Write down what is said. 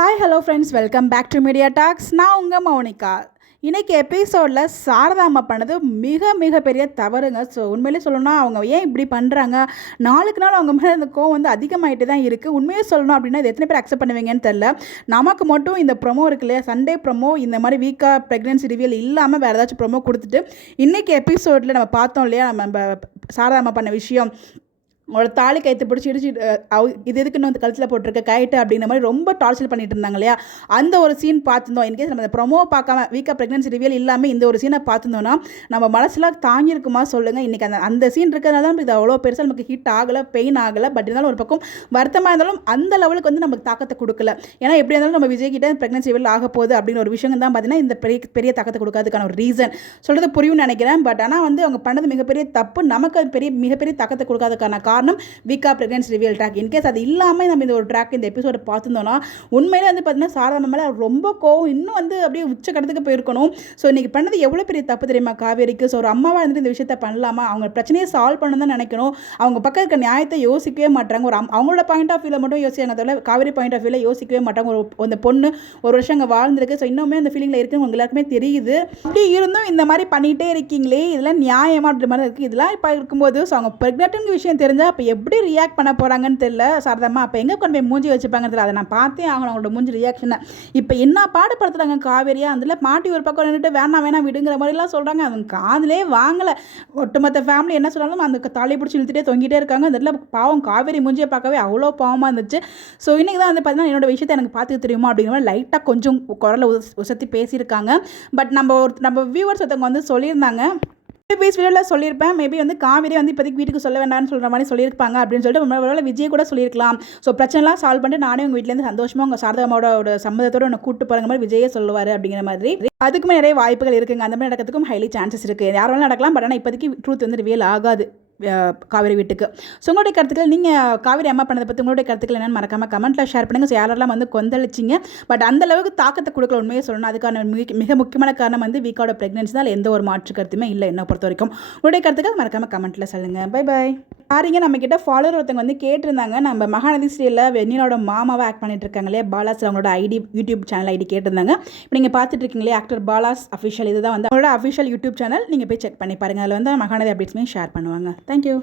Hi hello friends, welcome back to media talks. நான் உங்கள் மௌனிகா. இன்றைக்கி எபிசோடில் சாரதா அம்மா பண்ணது மிகப்பெரிய தவறுங்க. ஸோ உண்மையிலே சொல்லணும்னா அவங்க ஏன் இப்படி பண்ணுறாங்க, நாளுக்கு நாள் அவங்க மேலே இந்த கோவம் வந்து அதிகமாகிட்டு தான் இருக்குது. உண்மையே சொல்லணும் அப்படின்னா இது எத்தனை பேர் அக்செப்ட் பண்ணுவீங்கன்னு தெரில. நமக்கு மட்டும் இந்த ப்ரொமோ இருக்கு இல்லையா, சண்டே ப்ரொமோ, இந்த மாதிரி வீக்காக ப்ரெக்னென்சி ரிவியல் இல்லாமல் வேறு ஏதாச்சும் ப்ரொமோ கொடுத்துட்டு இன்றைக்கி எபிசோடில் நம்ம பார்த்தோம் இல்லையா, நம்ம சாரதா அம்மா பண்ண விஷயம், அவளை தாலி கைத்து பிடிச்சி இடிச்சு இது எதுக்குன்னு வந்து கழுத்தில் போட்டிருக்க கைட்டு அப்படின்ற மாதிரி ரொம்ப டார்ச்சர் பண்ணிட்டு இருந்தாங்க இல்லையா. அந்த ஒரு சீன் பார்த்துருந்தோம். இன்கேஸ் நம்ம ப்ரொமோ பார்க்காம வீக்காக ப்ரெக்னன்சி ரிவியல் இல்லாமல் இந்த ஒரு சீனை பார்த்துருந்தோன்னா நம்ம மனசில் தாங்கியிருக்குமா சொல்லுங்கள். இன்றைக்கி அந்த சீன் இருக்கிறதுனால தான் இது அவ்வளோ பெருசாக நமக்கு ஹிட் ஆகலை, பெயின் ஆகலை. பட் இருந்தாலும் ஒரு பக்கம் வருத்தமாக இருந்தாலும் அந்த லெவலுக்கு வந்து நமக்கு தாக்கத்தை கொடுக்கல. ஏன்னா எப்படி இருந்தாலும் நம்ம விஜய் கிட்ட ப்ரெக்னன்சி ரிவியல் ஆக போகுது அப்படின்னு ஒரு விஷயம் தான் பார்த்தீங்கன்னா இந்த பெரிய தாக்கத்தை கொடுக்காதுக்கான ஒரு ரீசன் சொல்கிறது புரியும்னு நினைக்கிறேன். பட் ஆனால் வந்து அவங்க பண்ணது மிகப்பெரிய தப்பு. நமக்கு அது மிகப்பெரிய தாக்கத்தை கொடுக்காததுக்கான காரணம் வீக்கா ப்ரெக்னன்சி ரிவியல் ட்ராக். இன்கேஸ் அது இல்லாமல் நம்ம இந்த ஒரு ட்ராக் இந்த எபிசோட பார்த்துருந்தோம்னா உண்மையிலே வந்து பார்த்தீங்கன்னா சாரதா மேலே ரொம்ப கோவம் இன்னும் வந்து அப்படியே உச்சக்கட்டத்துக்கு போயிருக்கணும். ஸோ இன்றைக்கி பண்ணது எவ்வளோ பெரிய தப்பு தெரியுமா காவேரிக்கு. ஸோ ஒரு அம்மாவாக இருந்துட்டு இந்த விஷயத்தை பண்ணலாமா, அவங்க பிரச்சனையை சால்வ் பண்ணணும் தான் நினைக்கணும். அவங்க பக்கம் இருக்க நியாயத்தை யோசிக்கவே மாட்டாங்க. அவங்களோட பாயிண்ட் ஆஃப் வியூவில் மட்டும் யோசிக்காங்க தவிர காவேரி பாயிண்ட் ஆஃப் வியூவில் யோசிக்கவே மாட்டாங்க. அந்த பொண்ணு ஒரு வருஷம் அங்கே வாழ்ந்துருக்கு. ஸோ இன்னுமே அந்த ஃபீலிங்கில் இருக்குன்னு உங்க எல்லாருக்குமே தெரியுது. அப்படி இருந்தும் இந்த மாதிரி பண்ணிகிட்டே இருக்கீங்களே, இதெல்லாம் நியாயமாக அப்படி மாதிரி இருக்குது. இதெல்லாம் இப்போ இருக்கும்போது ஸோ அவங்க ப்ரெக்னென்ட்னு விஷயம் தெரிஞ்சால் அப்போ எப்படி ரியாக்ட் பண்ண போகிறாங்கன்னு தெரியல சாரதாம்மா. அப்போ எங்கே கொண்டு போய் மூஞ்சி வச்சுப்பாங்கன்னு தெரியல. அதை நான் பார்த்தே ஆகணும் அவங்களோட மூஞ்சி ரியாக்ஷனை. இப்போ என்ன பாடுபடுத்துகிறாங்க காவேரியா. அதில் பாட்டி ஒரு பக்கம் நின்றுட்டு வேணாம் விடுங்கிற மாதிரிலாம் சொல்கிறாங்க. அவங்க காதிலே வாங்கலை. ஒட்டுமொத்த ஃபேமிலி என்ன சொன்னாலும் அந்த தாலி பிடிச்சி இழுத்துட்டே தொங்கிட்டே இருக்காங்க. அந்த இடத்துல பாவம் காவேரி மூஞ்சியை பார்க்கவே அவ்வளோ பாவமாக இருந்துச்சு. ஸோ இன்றைக்கி தான் வந்து பார்த்தீங்கன்னா என்னோட விஷயத்தை எனக்கு பார்த்து தெரியுமா அப்படிங்கிற மாதிரி லைட்டாக கொஞ்சம் குரலை உசத்தி பேசியிருக்காங்க. பட் நம்ம வியூவர்ஸ் ஒருத்தவங்க வந்து சொல்லியிருந்தாங்க, வீடியோவில் சொல்லியிருப்பேன், மேபி வந்து காவேரி வந்து இப்போதைக்கு வீட்டுக்கு சொல்ல வேண்டாம்னு சொல்கிற மாதிரி சொல்லியிருப்பாங்க அப்படின்னு சொல்லிட்டு விஜய் கூட சொல்லியிருக்கலாம். ஸோ பிரச்சனைலாம் சால்வ் பண்ணிட்டு நானே உங்கள் வீட்டிலேருந்து சந்தோஷமாக உங்கள் சாரதாமாவோட சம்மதத்தோடு உன்னை கூப்பிட்டு போகிற மாதிரி விஜயே சொல்லுவார் அப்படிங்கிற மாதிரி. அதுக்குமே நிறைய வாய்ப்புகள் இருக்குங்க. அந்த மாதிரி நடக்கிறதுக்கும் ஹைலி சான்சஸ் இருக்குது. யாராலும் நடக்கலாம். பட் ஆனால் இப்போதைக்கு ட்ரூத் வந்து ரிவீல் ஆகாது காவேரி வீட்டுக்கு. ஸோ உங்களுடைய கருத்துக்கள், நீங்கள் காவேரி அம்மா பண்ணதை பற்றி உங்களுடைய கருத்துக்கள் என்னென்னு மறக்காமல் கமெண்ட்டில் ஷேர் பண்ணுங்கள். ஸோ யாரெல்லாம் வந்து கொந்தளிச்சிங்க பட் அந்தளவுக்கு தாக்கத்தை கொடுக்கல உண்மையை சொல்லணும். அதுக்கான மிக முக்கியமான காரணம் வந்து வீக்கோட ப்ரெக்னன்சி தான். எந்த ஒரு மாற்று கருத்துமே இல்லை என்னை பொறுத்த வரைக்கும். உங்களுடைய கருத்துக்கள் மறக்காமல் கமெண்ட்டில் சொல்லுங்கள். Bye bye. யாரிங்க நம்மக்கிட்ட ஃபாலோவர் ஒருத்தவங்க வந்து கேட்டிருந்தாங்க, நம்ம மகாநதி சீரியலில் வெண்ணிலோட மாமாவை ஆக்ட் பண்ணிட்டு இருக்காங்க இல்லையா பாலாஸ், அவங்களோட யூடியூப் சேனல் ஐடி கேட்டிருந்தாங்க. இப்போ நீங்கள் பார்த்துட்டு இருக்கீங்களே ஆக்டர் பாலாஸ் அஃபிஷியல், இதுதான் வந்து அவங்களோட அஃபிஷியல் யூடியூப் சேனல். நீங்கள் போய் செக் பண்ணி பாருங்கள். அதில் வந்து மகாநதி அப்டேட்ஸுமே ஷேர் பண்ணுவாங்க. தேங்க்யூ.